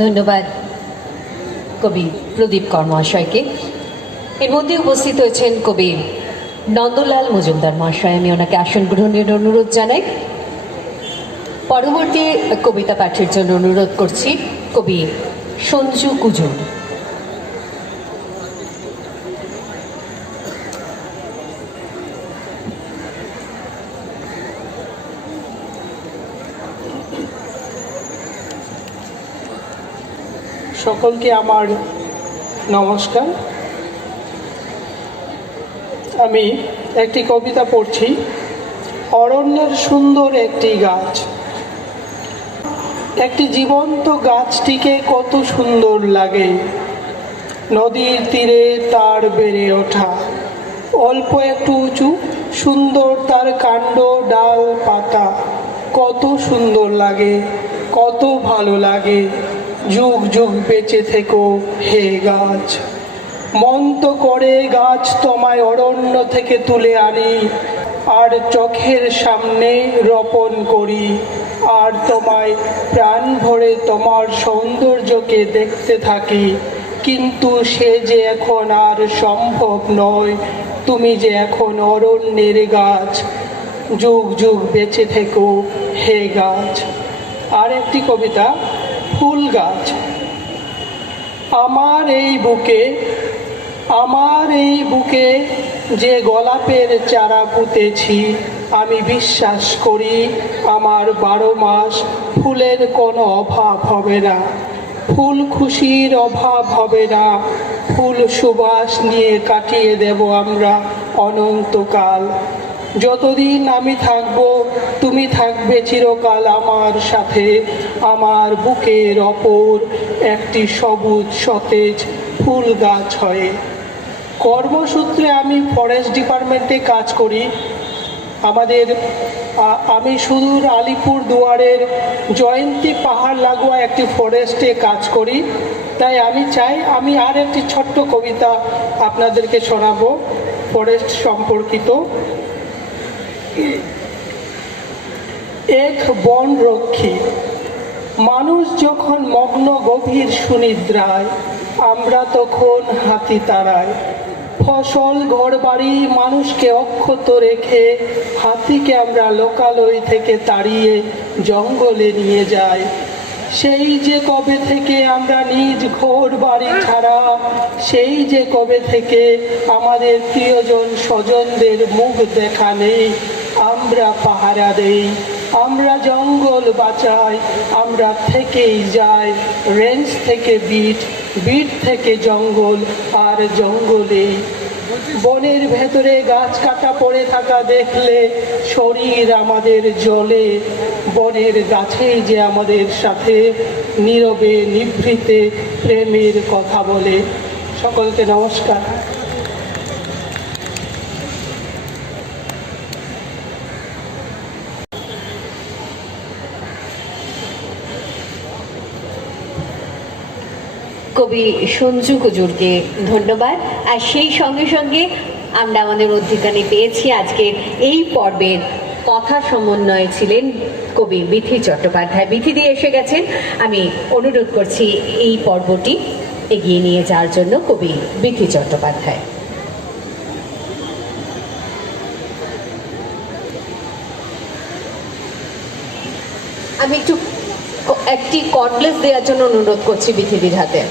ধন্যবাদ কবি প্রদীপ কর মহাশয়কে। এর মধ্যে উপস্থিত হয়েছেন কবি নন্দলাল মজুমদার মহাশয়। আমি ওনাকে আসন গ্রহণের অনুরোধ জানাই। পরবর্তী কবিতা পাঠের জন্য অনুরোধ করছি কবি সঞ্জু কুজুর। সকলকে আমার নমস্কার। আমি একটি কবিতা পড়ছি, অরণ্যের সুন্দর একটি গাছ। একটি জীবন্ত গাছটিকে কত সুন্দর লাগে, নদীর তীরে তার বেড়ে ওঠা, অল্প একটু উঁচু, সুন্দর তার কাণ্ড, ডাল, পাতা, কত সুন্দর লাগে, কত ভালো লাগে। যুগ যুগ বেঁচে থেকো হে গাছ। মন তো করে গাছ তোমায় অরণ্য থেকে তুলে আনি, আর চোখের সামনে রোপণ করি, আর তোমায় প্রাণ ভরে তোমার সৌন্দর্যকে দেখতে থাকি। কিন্তু সে যে এখন আর সম্ভব নয়, তুমি যে এখন অরণ্যের গাছ। যুগ যুগ বেঁচে থেকো হে গাছ। আর একটি কবিতা, ফুল গাছ। আমার এই বুকে যে গোলাপের চারা পুঁতেছি, আমি বিশ্বাস করি আমার 12 মাস ফুলের কোনো অভাব হবে না, ফুল খুশির অভাব হবে না। ফুল সুবাস নিয়ে কাটিয়ে দেব আমরা অনন্তকাল। যতদিন আমি থাকব, তুমি থাকবে চিরকাল আমার সাথে, আমার বুকের অপর একটি সবুজ সতেজ ফুল গাছ হয়ে। কর্মসূত্রে আমি ফরেস্ট ডিপার্টমেন্টে কাজ করি। আমি সুদূর আলিপুর দুয়ারের জয়ন্তী পাহাড় লাগোয়া একটি ফরেস্টে কাজ করি। তাই আমি চাই আমি আর একটি ছোট্ট কবিতা আপনাদেরকে শোনাবো ফরেস্ট সম্পর্কিত। এক বন রক্ষী। মানুষ যখন মগ্ন গভীর সুনিদ্রায়, আমরা তখন হাতি তাড়াই। ফসল ঘরবাড়ি মানুষকে অক্ষত রেখে, হাতিকে আমরা লোকালয় থেকে তাড়িয়ে জঙ্গলে নিয়ে যাই। সেই যে কবে থেকে আমরা নিজ ঘর বাড়ি ছাড়া, সেই যে কবে থেকে আমাদের প্রিয়জন স্বজনদের মুখ দেখা নেই, আমরা পাহারা দেই, আমরা জঙ্গল বাঁচাই, আমরা থেকেই যাই রেঞ্জ থেকে বিট, বিট থেকে জঙ্গল, আর জঙ্গলেই। বনের ভেতরে গাছ কাটা পড়ে থাকা দেখলে শরীর আমাদের জ্বলে। বনের গাছেই যে আমাদের সাথে নীরবে নিভৃতে প্রেমের কথা বলে। সকলকে নমস্কার। কবি সঞ্জু কুজুরকে ধন্যবাদ। আর সেই সঙ্গে সঙ্গে আমরা আমাদের অধিকারে পেয়েছি আজকের এই পর্বের কথা সমন্বয়ে ছিলেন কবি বিথি চট্টোপাধ্যায়। বিথি দিয়ে এসে গেছেন। আমি অনুরোধ করছি এই পর্বটি এগিয়ে নিয়ে যাওয়ার জন্য কবি বিথি চট্টোপাধ্যায়। আমি একটি কর্ডলেস দেওয়ার জন্য অনুরোধ করছি বিথিদির হাতে।